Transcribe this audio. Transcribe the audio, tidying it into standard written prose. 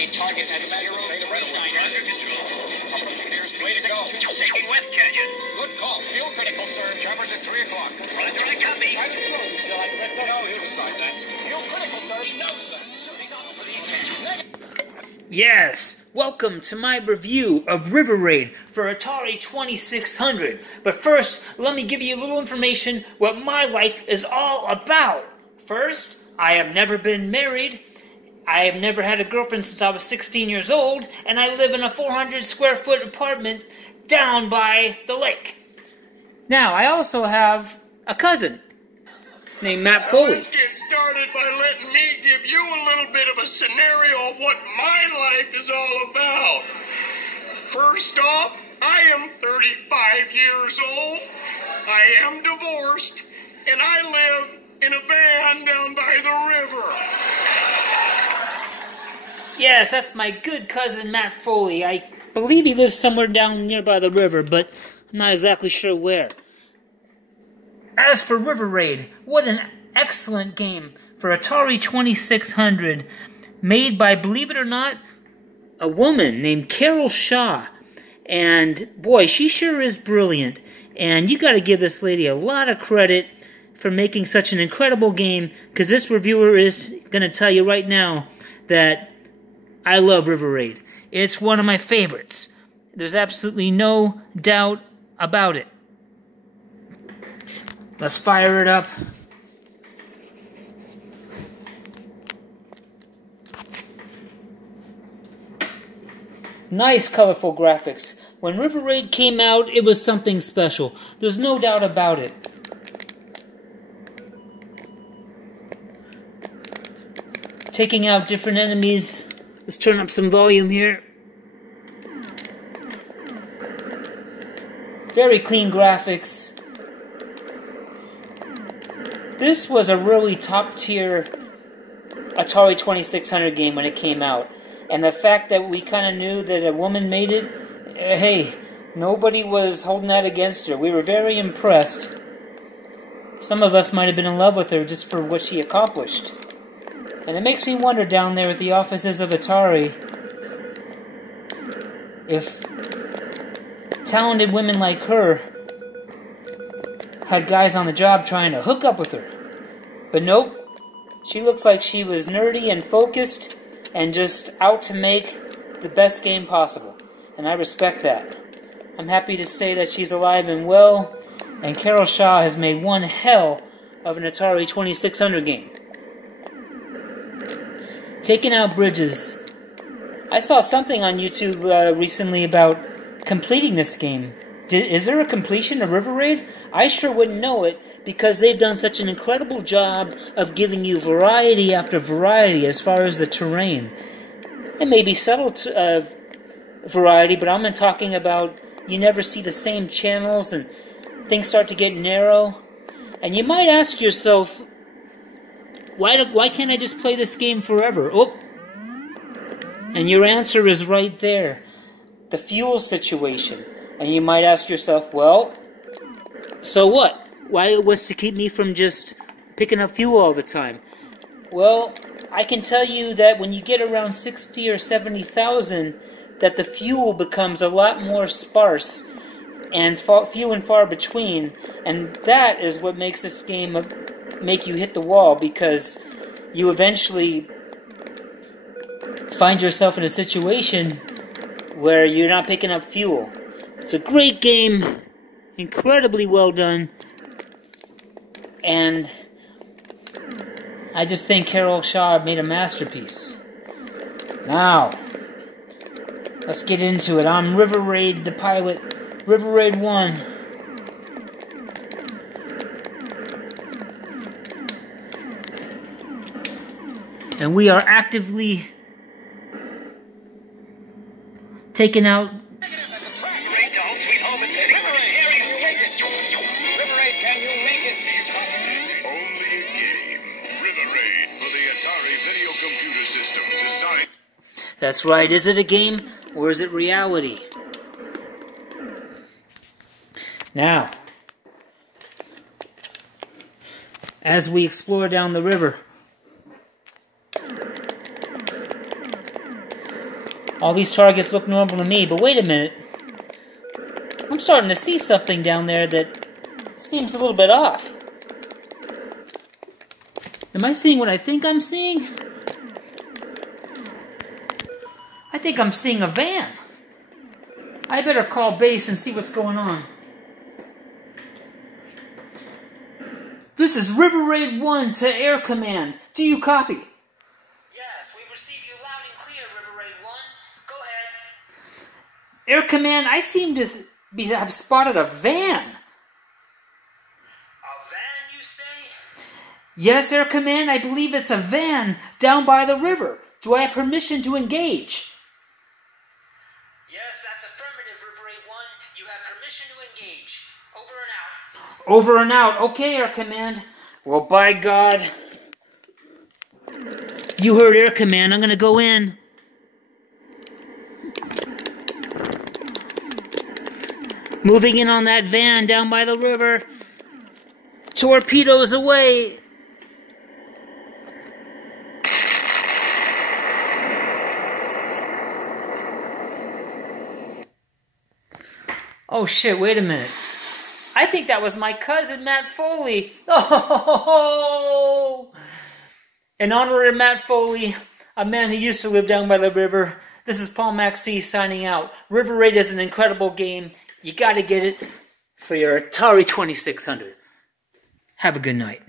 a target at 039. Way to go. Taking West Canyon. Good call. Fuel critical, sir. Jumpers at 3 o'clock. Roger, I got me. Try to slow me, sir. That's how he'll decide that. Fuel critical, sir. He knows that. So he's on for these hands. Yes, welcome to my review of River Raid for Atari 2600. But first, let me give you a little information what my life is all about. First, I have never been married. I have never had a girlfriend since I was 16 years old, and I live in a 400 square foot apartment down by the lake. Now, I also have a cousin named Matt Foley. Let's get started by letting me give you a little bit of a scenario of what my life is all about. First off, I am 35 years old, I am divorced, and I live in a van down by the river. Yes, that's my good cousin Matt Foley. I believe he lives somewhere down nearby the river, but I'm not exactly sure where. As for River Raid, what an excellent game for Atari 2600, made by, believe it or not, a woman named Carol Shaw. And boy, she sure is brilliant. And you got to give this lady a lot of credit for making such an incredible game, because this reviewer is going to tell you right now that I love River Raid. It's one of my favorites. There's absolutely no doubt about it. Let's fire it up. Nice colorful graphics. When River Raid came out, it was something special. There's no doubt about it. Taking out different enemies. Let's turn up some volume here. Very clean graphics. This was a really top-tier Atari 2600 game when it came out. And the fact that we kind of knew that a woman made it, hey, nobody was holding that against her. We were very impressed. Some of us might have been in love with her just for what she accomplished. And it makes me wonder down there at the offices of Atari if talented women like her had guys on the job trying to hook up with her. But nope, she looks like she was nerdy and focused and just out to make the best game possible. And I respect that. I'm happy to say that she's alive and well, and Carol Shaw has made one hell of an Atari 2600 game. Taking out bridges. I saw something on YouTube recently about completing this game. Is there a completion of River Raid? I sure wouldn't know it, because they've done such an incredible job of giving you variety after variety as far as the terrain. It may be subtle variety, but I'm talking about you never see the same channels and things start to get narrow. And you might ask yourself, why can't I just play this game forever? Oh, and your answer is right there. The fuel situation. And you might ask yourself, well, so what? Why was to keep me from just picking up fuel all the time? Well, I can tell you that when you get around 60 or 70,000, that the fuel becomes a lot more sparse and few and far between, and that is what makes this game make you hit the wall, because you eventually find yourself in a situation where you're not picking up fuel. It's a great game, incredibly well done, and I just think Carol Shaw made a masterpiece. Now, let's get into it. I'm River Raid, the pilot, River Raid 1. And we are actively taking out That's right. Is it a game or is it reality? Now, as we explore down the river, All these targets look normal to me, but wait a minute. I'm starting to see something down there that seems a little bit off. Am I seeing what I think I'm seeing? I think I'm seeing a van. I better call base and see what's going on. This is River Raid 1 to Air Command. Do you copy? Yes, we receive you loud and clear, River Raid 1. Go ahead. Air Command, I seem to have spotted a van. A van, you say? Yes, Air Command, I believe it's a van down by the river. Do I have permission to engage? Yes, that's affirmative, River Raid 1. You have permission to engage. Over and out. Over and out. Okay, Air Command. Well, by God. You heard Air Command. I'm going to go in. Moving in on that van down by the river. Torpedoes away. Oh shit, wait a minute. I think that was my cousin, Matt Foley. Oh! In honor of Matt Foley, a man who used to live down by the river, this is Paul Maxey signing out. River Raid is an incredible game. You gotta get it for your Atari 2600. Have a good night.